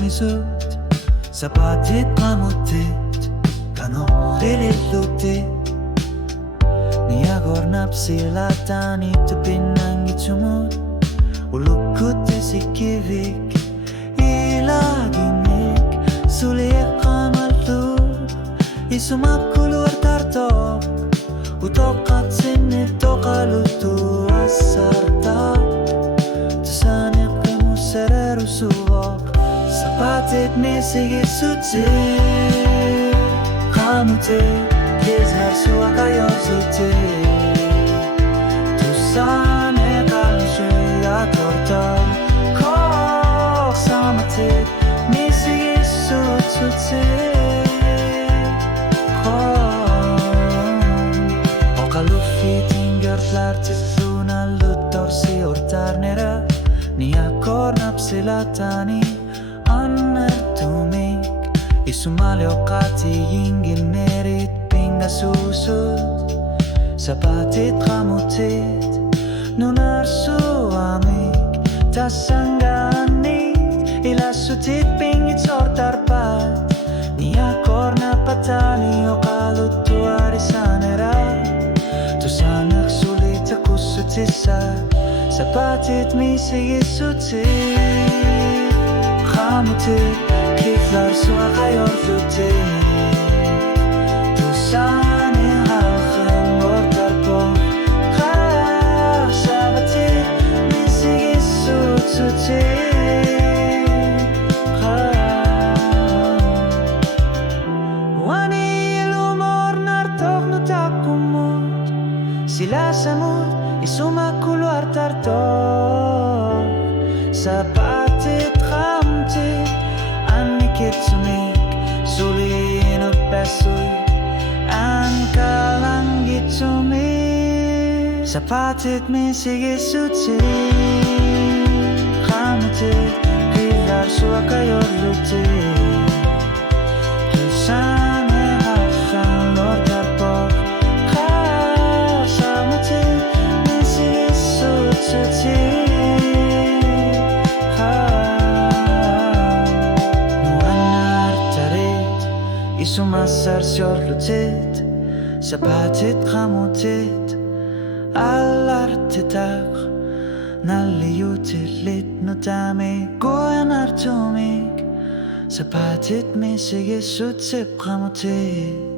misut sapatit ngamutit kanok lililutit Niagor napsilatani tupinangitsumut ulukkutesikivik ilaginik suliekamaltu isumakkuluar tartok utokat sinne tokalutu assarta Sererusuvok Sapatit misigisutit Kamutit Kizhar suakayosutit Tusane kalshuya torta Kok samatit Misigisutit Kok Okalufi tingörtlar Tilluna luttorsi ortarnera Niakor napsilatani annertumik Isumaleokati yinginerit pingasusut Sapatit kamutit nunarsuamik Tasangganit ilasutit pingit sortarpat Niakor napatani okalutuarisanera Tusanak sulit akusutisa Sapatit misigisutit Kamutit Kiflar suakayortutit Tusane halkhan ortarpo Sapatit misigisutit Wani lumor nartok nutakumut Sila samut isumakuluar tartok Sapatit kamtit annikitsumik Sulin uppesui ankalangitsumik Sapatit misigisutit Kamutit Kizhar suakayorlutit Tusane halkhan ortarpok Samatit Isumasar siorlutit Sapatit kamutit Allartitak Nalliutit litnutami Kuyanartumik Sapatit misigisutit kamutit